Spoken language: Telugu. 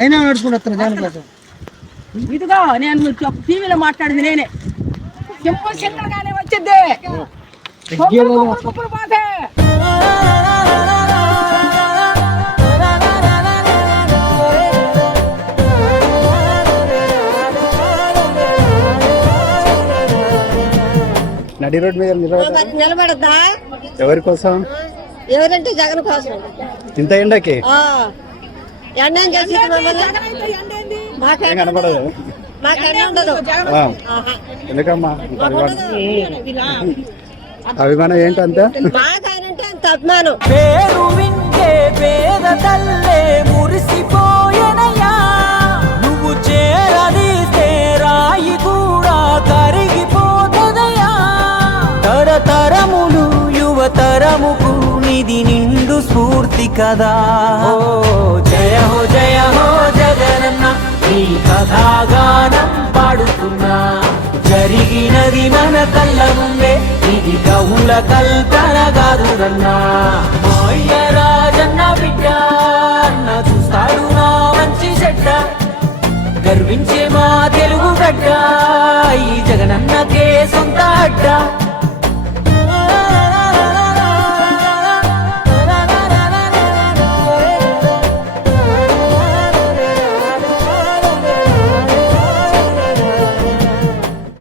అయినా నడుచుకుంటా దాని కోసం ఇదిగో నేను టీవీలో మాట్లాడింది నేనే సింపుల్ సింగర్గానే వచ్చింది నడి రోడ్ మీద నిలబడద్దా? ఎవరి కోసం? ఎవరంటే జగన్ కోసం. ఇంత ఎండకి ఎండ కనపడదు. ఎందుకమ్మా అభిమానం ఏంటంటే మాకంటే అంత అభిమానం. పేరు వింటే పేద తల్లే మురిసిపోయనయా, నువ్వు చేరదీస్తే రాయి కూడా కరిగిపోతదయా. తరతరములు యువతరముకు నిధి నిండు స్ఫూర్తి కదా. జయ హో జగనన్న, ఈ కథాగానం పాడుతున్నా. జరిగినది మన కళ్ళ ముందే, ఇది కవుల కల్పన కాదురన్నా. మాయ రాజన్న బిడ్డ అన్న చూస్తాడు నా మంచి చెడ్డ, గర్వించే మా తెలుగు గడ్డ ఈ జగనన్నకే సొంత అడ్డ.